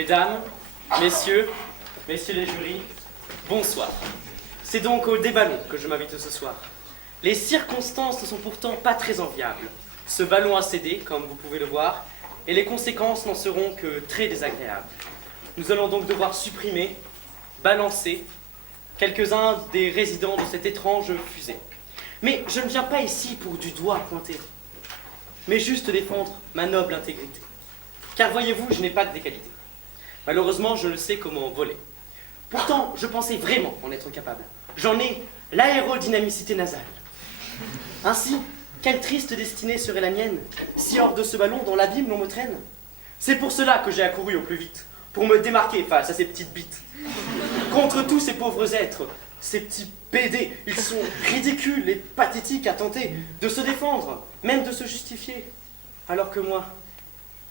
Mesdames, messieurs, messieurs les jurys, bonsoir. C'est donc au déballon que je m'invite ce soir. Les circonstances ne sont pourtant pas très enviables. Ce ballon a cédé, comme vous pouvez le voir, et les conséquences n'en seront que très désagréables. Nous allons donc devoir supprimer, balancer, quelques-uns des résidents de cette étrange fusée. Mais je ne viens pas ici pour du doigt pointé, mais juste défendre ma noble intégrité. Car voyez-vous, je n'ai pas de qualités. Malheureusement, je ne sais comment voler. Pourtant, je pensais vraiment en être capable. J'en ai l'aérodynamicité nasale. Ainsi, quelle triste destinée serait la mienne, si hors de ce ballon, dans l'abîme, l'on me traîne. C'est pour cela que j'ai accouru au plus vite, pour me démarquer face à ces petites bites. Contre tous ces pauvres êtres, ces petits PD, ils sont ridicules et pathétiques à tenter de se défendre, même de se justifier. Alors que moi,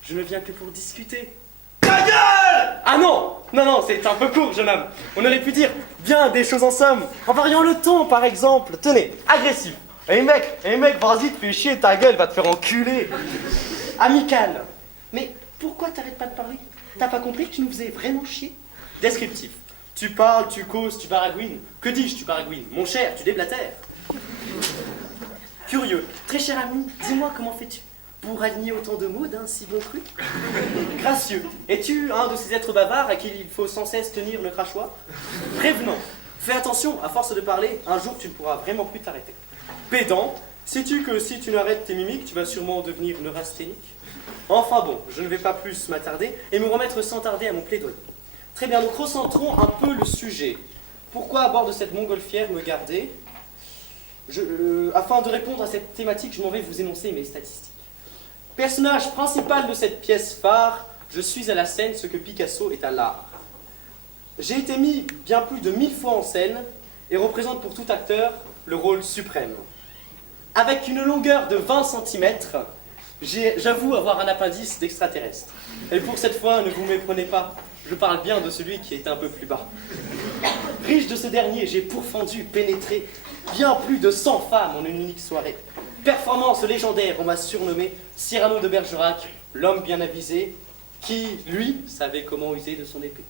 je ne viens que pour discuter. Ta gueule! Ah non! Non, c'est un peu court, jeune homme. On aurait pu dire bien des choses en somme, en variant le ton, par exemple. Tenez, agressif. Hey mec, vas-y, te fais chier, ta gueule va te faire enculer. Amical. Mais pourquoi t'arrêtes pas de parler? T'as pas compris que tu nous faisais vraiment chier? Descriptif. Tu parles, tu causes, tu baragouines. Que dis-je, tu baragouines? Mon cher, tu déblatères. Curieux. Très cher ami, dis-moi comment fais-tu pour aligner autant de mots d'un si bon cru? Gracieux. Es-tu un de ces êtres bavards à qui il faut sans cesse tenir le crachoir? Prévenant. Fais attention, à force de parler, un jour tu ne pourras vraiment plus t'arrêter. Pédant. Sais-tu que si tu n'arrêtes tes mimiques, tu vas sûrement devenir neurasthénique? Enfin bon, je ne vais pas plus m'attarder et me remettre sans tarder à mon plaidoyer. Très bien, donc recentrons un peu le sujet. Pourquoi à bord de cette montgolfière me garder? Afin de répondre à cette thématique, je m'en vais vous énoncer mes statistiques. Personnage principal de cette pièce phare, je suis à la scène ce que Picasso est à l'art. J'ai été mis bien plus de 1000 fois en scène et représente pour tout acteur le rôle suprême. Avec une longueur de 20 cm, j'avoue avoir un appendice d'extraterrestre. Et pour cette fois, ne vous méprenez pas, je parle bien de celui qui est un peu plus bas. Riche de ce dernier, j'ai pourfendu, pénétré bien plus de 100 femmes en une unique soirée. Performance légendaire, on m'a surnommé Cyrano de Bergerac, l'homme bien avisé, qui, lui, savait comment user de son épée.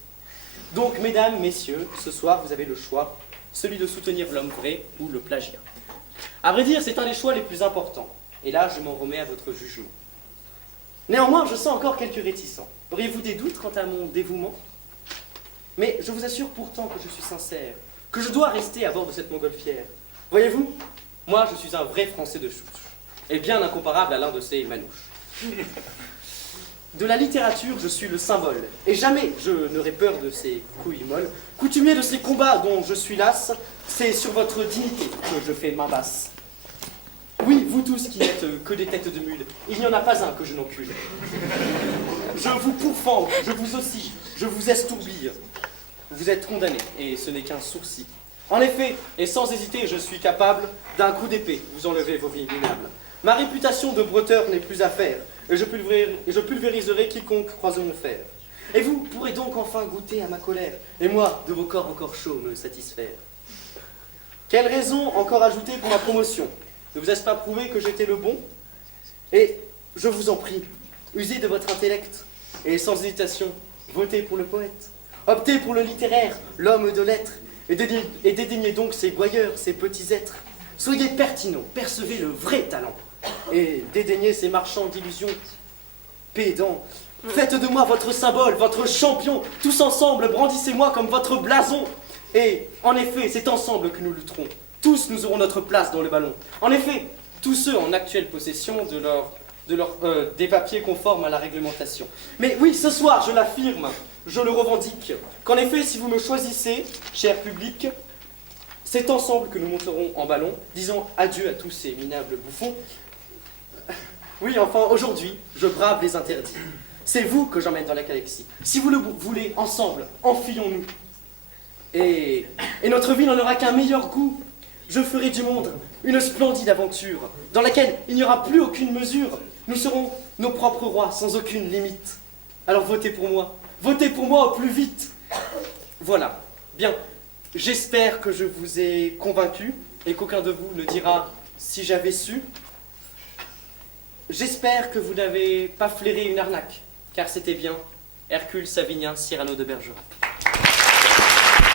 Donc, mesdames, messieurs, ce soir, vous avez le choix, celui de soutenir l'homme vrai ou le plagiat. À vrai dire, c'est un des choix les plus importants. Et là, je m'en remets à votre jugement. Néanmoins, je sens encore quelques réticents. Auriez-vous des doutes quant à mon dévouement? Mais je vous assure pourtant que je suis sincère, que je dois rester à bord de cette montgolfière. Voyez-vous, moi, je suis un vrai Français de souche, et bien incomparable à l'un de ces manouches. De la littérature, je suis le symbole, et jamais je n'aurai peur de ces couilles molles. Coutumier de ces combats dont je suis las, c'est sur votre dignité que je fais main basse. Oui, vous tous qui n'êtes que des têtes de mule, il n'y en a pas un que je n'encule. Je vous pourfends, je vous oscille, je vous estourbille. Vous êtes condamnés, et ce n'est qu'un sourcil. En effet, et sans hésiter, je suis capable d'un coup d'épée, vous enlevez vos vies minables. Ma réputation de bretteur n'est plus à faire, et je pulvériserai quiconque croise mon fer. Et vous pourrez donc enfin goûter à ma colère, et moi, de vos corps encore chauds, me satisfaire. Quelle raison encore ajouter pour ma promotion? Ne vous est-ce pas prouvé que j'étais le bon? Et je vous en prie, usez de votre intellect, et sans hésitation, votez pour le poète. Optez pour le littéraire, l'homme de lettres, et dédaignez donc ces gouailleurs, ces petits êtres. Soyez pertinents, percevez le vrai talent, et dédaignez ces marchands d'illusions pédants. Faites de moi votre symbole, votre champion, tous ensemble, brandissez-moi comme votre blason. Et en effet, c'est ensemble que nous lutterons. Tous nous aurons notre place dans le ballon. En effet, tous ceux en actuelle possession des papiers conformes à la réglementation. Mais oui, ce soir, je l'affirme, je le revendique, qu'en effet, si vous me choisissez, cher public, c'est ensemble que nous monterons en ballon, disant adieu à tous ces minables bouffons. Oui, enfin, aujourd'hui, je brave les interdits. C'est vous que j'emmène dans la galaxie. Si vous le voulez, ensemble, enfuyons-nous. Et notre vie n'en aura qu'un meilleur goût. Je ferai du monde une splendide aventure, dans laquelle il n'y aura plus aucune mesure. Nous serons nos propres rois, sans aucune limite. Alors votez pour moi au plus vite. Voilà, bien, j'espère que je vous ai convaincu, et qu'aucun de vous ne dira « si j'avais su ». J'espère que vous n'avez pas flairé une arnaque, car c'était bien Hercule Savinien Cyrano de Bergerac.